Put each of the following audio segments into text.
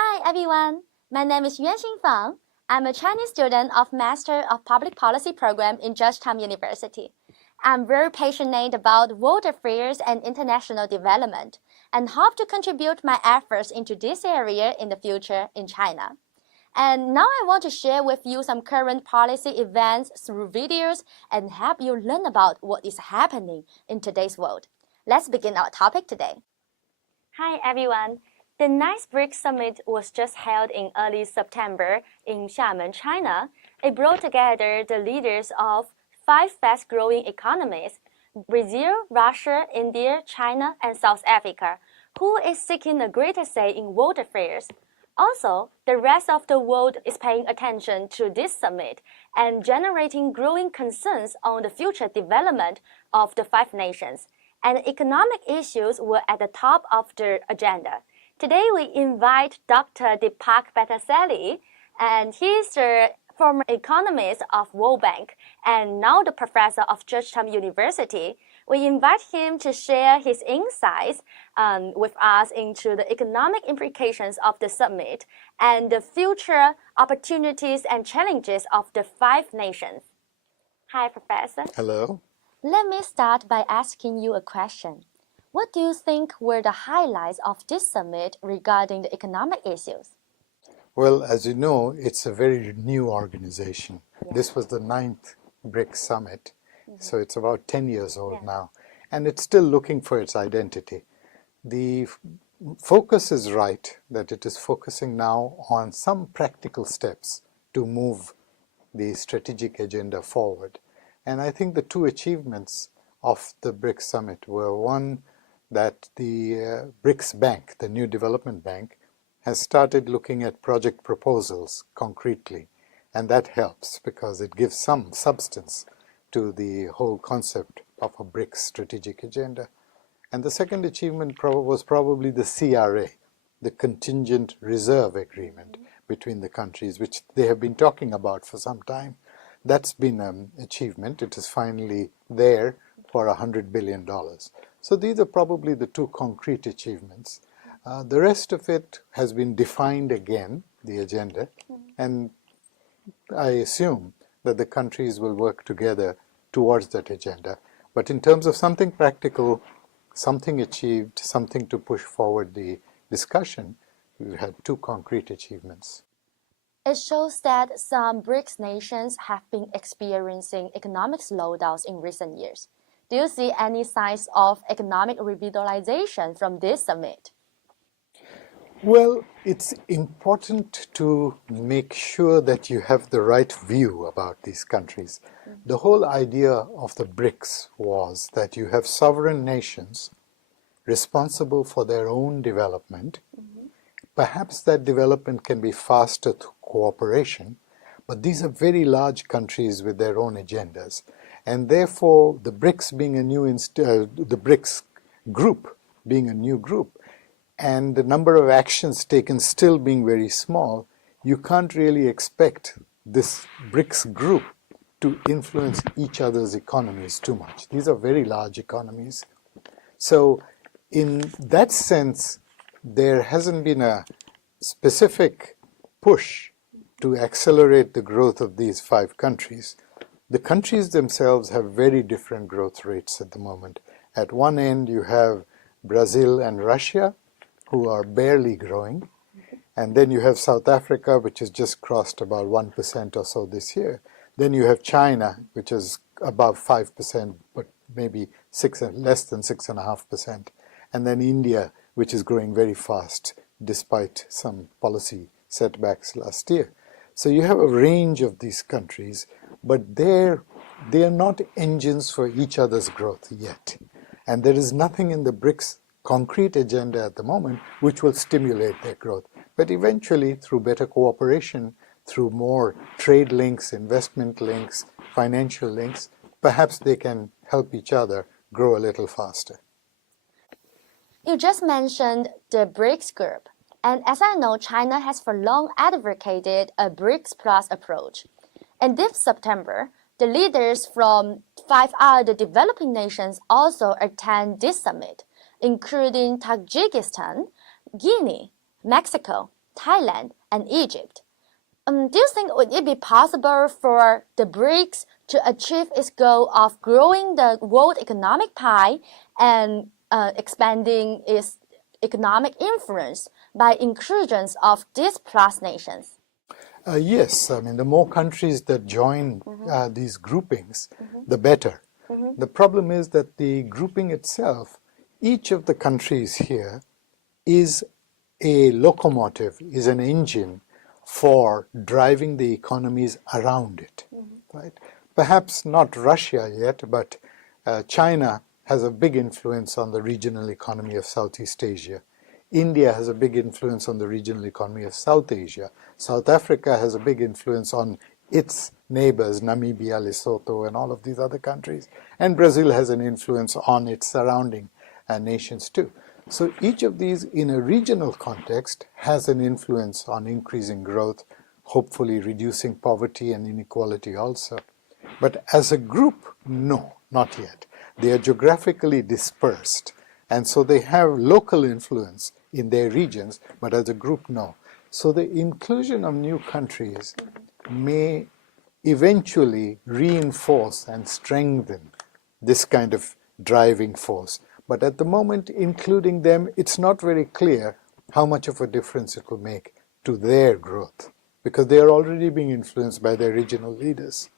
Hi everyone, my name is Yuanxin Fang. I'm a Chinese student of Master of Public Policy program in Georgetown University. I'm very passionate about world affairs and international development and hope to contribute my efforts into this area in the future in China. And now I want to share with you some current policy events through videos and help you learn about what is happening in today's world. Let's begin our topic today. Hi everyone. The 9th BRICS Summit was just held in early September in Xiamen, China. It brought together the leaders of 5 fast-growing economies, Brazil, Russia, India, China, and South Africa, who is seeking a greater say in world affairs. Also, the rest of the world is paying attention to this summit and generating growing concerns on the future development of the 5 nations. And economic issues were at the top of the agenda. Today, we invite Dr. Deepak Bhattasali, and he is the former economist of World Bank and now the professor of Georgetown University. We invite him to share his insights with us into the economic implications of the summit and the future opportunities and challenges of the 5 nations. Hi, Professor. Hello. Let me start by asking you a question. What do you think were the highlights of this summit regarding the economic issues? Well, as you know, it's a very new organization. Yeah. This was the 9th BRICS Summit, so it's about 10 years old now, and it's still looking for its identity. The focus is right, that it is focusing now on some practical steps to move the strategic agenda forward. And I think the 2 achievements of the BRICS Summit were, one, that the BRICS Bank, the new development bank, has started looking at project proposals concretely. And that helps because it gives some substance to the whole concept of a BRICS strategic agenda. And the second achievement was probably the CRA, the Contingent Reserve Agreement between the countries, which they have been talking about for some time. That's been an achievement. It is finally there for $100 billion. So these are probably the 2 concrete achievements. The rest of it has been defined again, the agenda, and I assume that the countries will work together towards that agenda. But in terms of something practical, something achieved, something to push forward the discussion, we've had 2 concrete achievements. It shows that some BRICS nations have been experiencing economic slowdowns in recent years. Do you see any signs of economic revitalization from this summit? Well, it's important to make sure that you have the right view about these countries. The whole idea of the BRICS was that you have sovereign nations responsible for their own development. Perhaps that development can be faster through cooperation, but these are very large countries with their own agendas. And therefore, the BRICS being a new the BRICS group being a new group, and the number of actions taken still being very small, you can't really expect this BRICS group to influence each other's economies too much. These are very large economies. So in that sense, there hasn't been a specific push to accelerate the growth of these 5 countries. The countries themselves have very different growth rates at the moment. At one end, you have Brazil and Russia, who are barely growing. And then you have South Africa, which has just crossed about 1% or so this year. Then you have China, which is above 5%, but maybe less than 6.5%. And then India, which is growing very fast, despite some policy setbacks last year. So you have a range of these countries, but they are not engines for each other's growth yet. And there is nothing in the BRICS concrete agenda at the moment which will stimulate their growth. But eventually, through better cooperation, through more trade links, investment links, financial links, perhaps they can help each other grow a little faster. You just mentioned the BRICS group. And as I know, China has for long advocated a BRICS Plus approach. And this September, the leaders from 5 other developing nations also attend this summit, including Tajikistan, Guinea, Mexico, Thailand, and Egypt. Do you think would it be possible for the BRICS to achieve its goal of growing the world economic pie and expanding its economic influence by inclusions of these plus nations? Yes, I mean, the more countries that join these groupings, the better. The problem is that the grouping itself, each of the countries here is a locomotive, is an engine for driving the economies around it, right? Perhaps not Russia yet, but China has a big influence on the regional economy of Southeast Asia. India has a big influence on the regional economy of South Asia. South Africa has a big influence on its neighbors, Namibia, Lesotho, and all of these other countries. And Brazil has an influence on its surrounding nations too. So each of these, in a regional context, has an influence on increasing growth, hopefully reducing poverty and inequality also. But as a group, no, not yet. They are geographically dispersed, and so they have local influence in their regions, but as a group, no. So the inclusion of new countries may eventually reinforce and strengthen this kind of driving force. But at the moment, including them, it's not very clear how much of a difference it will make to their growth, because they are already being influenced by their regional leaders.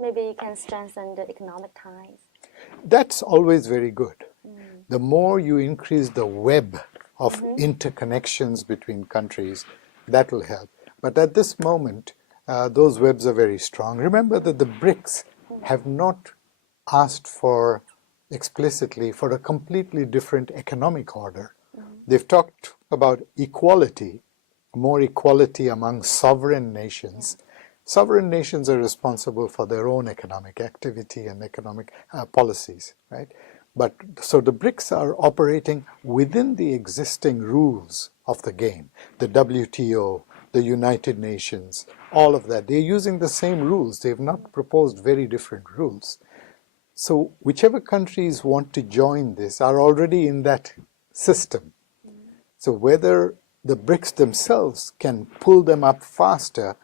Maybe you can strengthen the economic ties. That's always very good. The more you increase the web of interconnections between countries, that will help. But at this moment, those webs are very strong. Remember that the BRICS have not asked for explicitly for a completely different economic order. They've talked about equality, more equality among sovereign nations. Sovereign nations are responsible for their own economic activity and economic policies, right? But so the BRICS are operating within the existing rules of the game, the WTO, the United Nations, all of that. They're using the same rules. They've not proposed very different rules. So whichever countries want to join this are already in that system. So whether the BRICS themselves can pull them up faster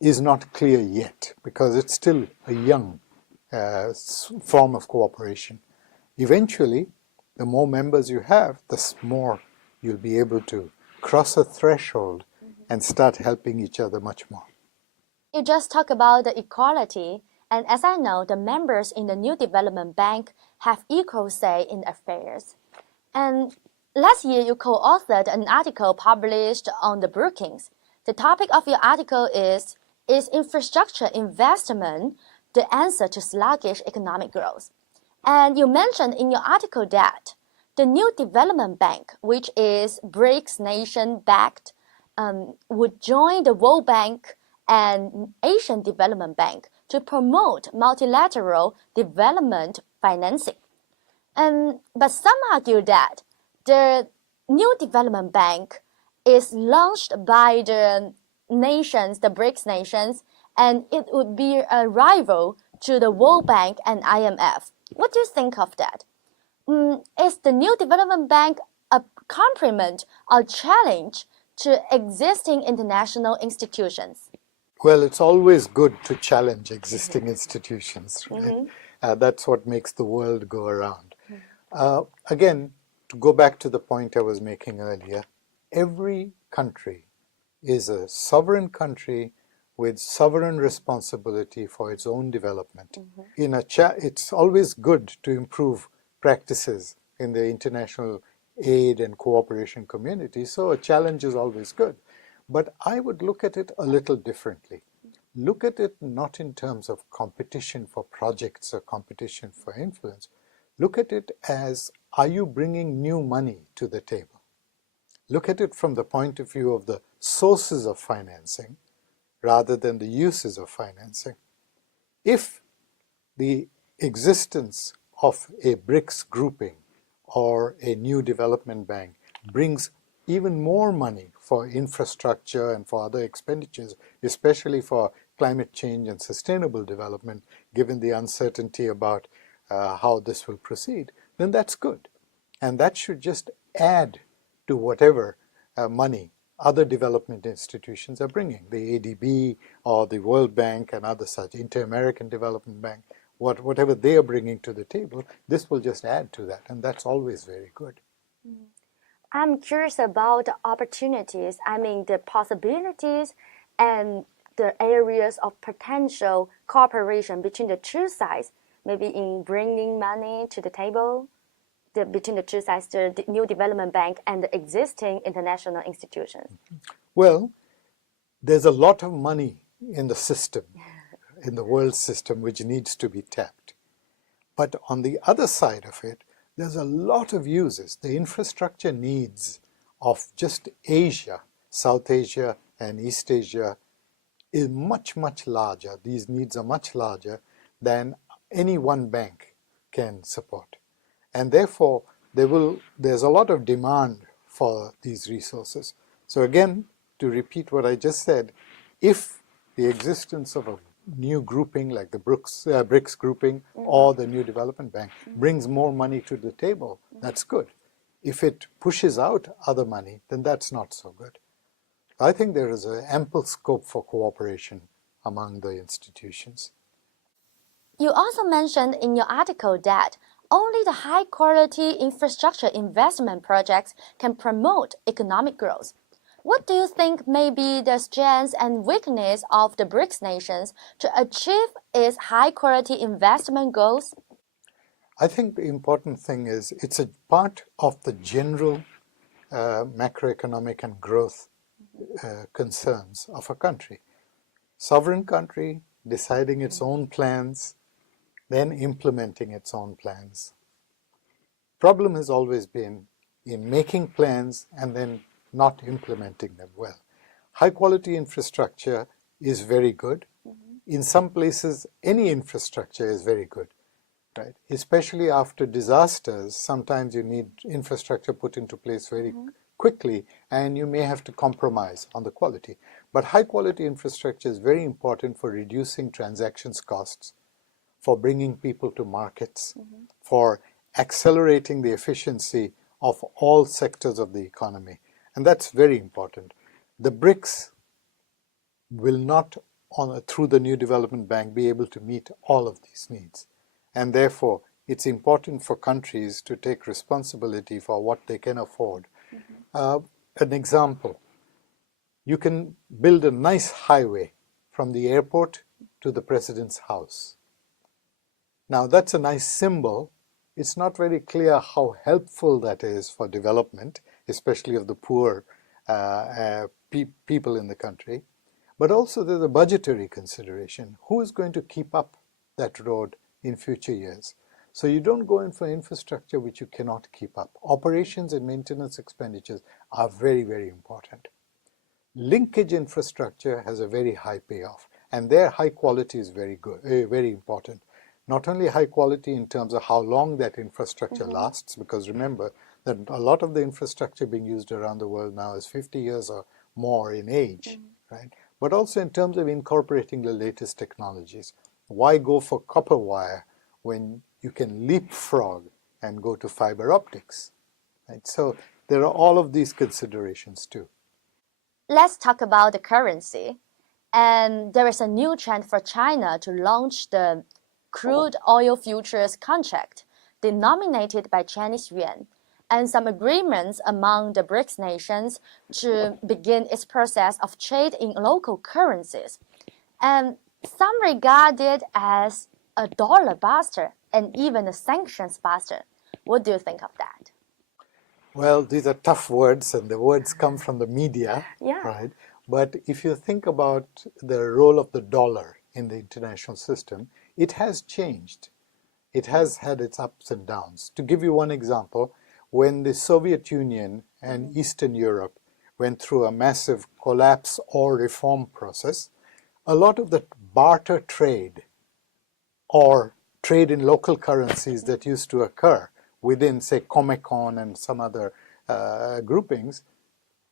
is not clear yet, because it's still a young form of cooperation. Eventually, the more members you have, the more you'll be able to cross a threshold and start helping each other much more. You just talk about the equality, and as I know, the members in the New Development Bank have equal say in affairs. And last year, you co-authored an article published on the Brookings. The topic of your article is infrastructure investment the answer to sluggish economic growth? And you mentioned in your article that the New Development Bank, which is BRICS nation-backed, would join the World Bank and Asian Development Bank to promote multilateral development financing. But some argue that the New Development Bank is launched by the nations, the BRICS nations, and it would be a rival to the World Bank and IMF. What do you think of that? Is the New Development Bank a complement or challenge to existing international institutions? Well, it's always good to challenge existing institutions, right? That's what makes the world go around. Again, to go back to the point I was making earlier, every country is a sovereign country with sovereign responsibility for its own development. It's always good to improve practices in the international aid and cooperation community, so a challenge is always good. But I would look at it a little differently. Look at it not in terms of competition for projects or competition for influence. Look at it as, are you bringing new money to the table? Look at it from the point of view of the sources of financing rather than the uses of financing. If the existence of a BRICS grouping or a new development bank brings even more money for infrastructure and for other expenditures, especially for climate change and sustainable development, given the uncertainty about how this will proceed, then that's good. And that should just add to whatever money other development institutions are bringing, the ADB or the World Bank and other such, Inter-American Development Bank, whatever they are bringing to the table, this will just add to that, and that's always very good. I'm curious about the opportunities, the possibilities and the areas of potential cooperation between the two sides, maybe in bringing money to the table, between the two sides, the new development bank and the existing international institutions. Well, there's a lot of money in the system, in the world system, which needs to be tapped. But on the other side of it, there's a lot of uses. The infrastructure needs of just Asia, South Asia and East Asia is much, much larger. These needs are much larger than any one bank can support. And therefore, there's a lot of demand for these resources. So again, to repeat what I just said, if the existence of a new grouping like the BRICS grouping or the new development bank brings more money to the table, that's good. If it pushes out other money, then that's not so good. I think there is an ample scope for cooperation among the institutions. You also mentioned in your article that only the high-quality infrastructure investment projects can promote economic growth. What do you think may be the strengths and weakness of the BRICS nations to achieve its high-quality investment goals? I think the important thing is it's a part of the general macroeconomic and growth concerns of a country. Sovereign country deciding its own plans, then implementing its own plans. Problem has always been in making plans and then not implementing them well. High quality infrastructure is very good. In some places, any infrastructure is very good, right? Especially after disasters, sometimes you need infrastructure put into place very quickly, and you may have to compromise on the quality. But high quality infrastructure is very important for reducing transactions costs, for bringing people to markets, for accelerating the efficiency of all sectors of the economy. And that's very important. The BRICS will not, through the new development bank, be able to meet all of these needs. And therefore, it's important for countries to take responsibility for what they can afford. An example, you can build a nice highway from the airport to the president's house. Now, that's a nice symbol. It's not very clear how helpful that is for development, especially of the poor people in the country. But also there's a budgetary consideration. Who is going to keep up that road in future years? So you don't go in for infrastructure which you cannot keep up. Operations and maintenance expenditures are very, very important. Linkage infrastructure has a very high payoff, and their high quality is very good, very important. Not only high quality in terms of how long that infrastructure lasts, because remember that a lot of the infrastructure being used around the world now is 50 years or more in age, right? But also in terms of incorporating the latest technologies. Why go for copper wire when you can leapfrog and go to fiber optics, right? So there are all of these considerations too. Let's talk about the currency. And there is a new trend for China to launch the crude oil futures contract denominated by Chinese yuan, and some agreements among the BRICS nations to begin its process of trade in local currencies. And some regard it as a dollar buster and even a sanctions buster. What do you think of that? Well, these are tough words, and the words come from the media, right? But if you think about the role of the dollar in the international system, it has changed. It has had its ups and downs. To give you one example, when the Soviet Union and Eastern Europe went through a massive collapse or reform process, a lot of the barter trade or trade in local currencies that used to occur within, say, Comecon and some other groupings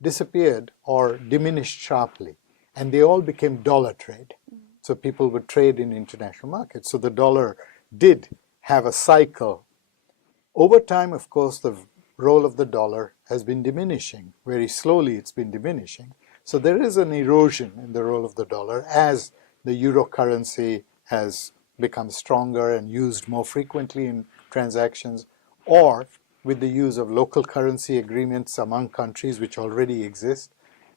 disappeared or diminished sharply, and they all became dollar trade. So people would trade in international markets. So the dollar did have a cycle. Over time, of course, the role of the dollar has been diminishing. Very slowly it's been diminishing. So there is an erosion in the role of the dollar as the euro currency has become stronger and used more frequently in transactions, or with the use of local currency agreements among countries which already exist.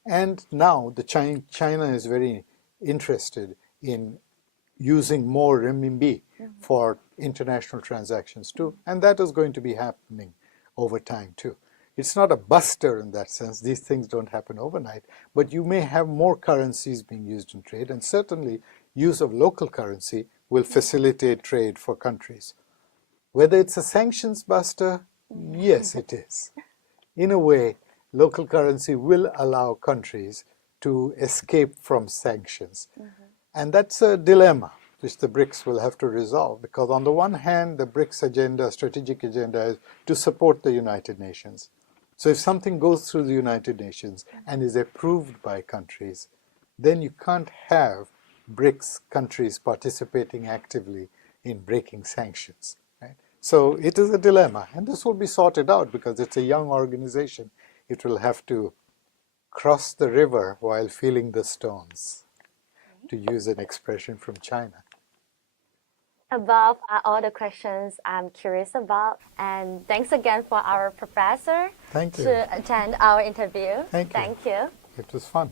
And now China is very interested in using more renminbi for international transactions too, and that is going to be happening over time too. It's not a buster in that sense. These things don't happen overnight, but you may have more currencies being used in trade, and certainly use of local currency will facilitate trade for countries. Whether it's a sanctions buster, yes, it is. In a way, local currency will allow countries to escape from sanctions. And that's a dilemma which the BRICS will have to resolve, because on the one hand, the BRICS agenda, strategic agenda, is to support the United Nations. So if something goes through the United Nations and is approved by countries, then you can't have BRICS countries participating actively in breaking sanctions. Right? So it is a dilemma, and this will be sorted out because it's a young organization. It will have to cross the river while feeling the stones, to use an expression from China. Above are all the questions I'm curious about. And thanks again for our professor Thank you. to attend our interview. Thank you. Thank you. It was fun.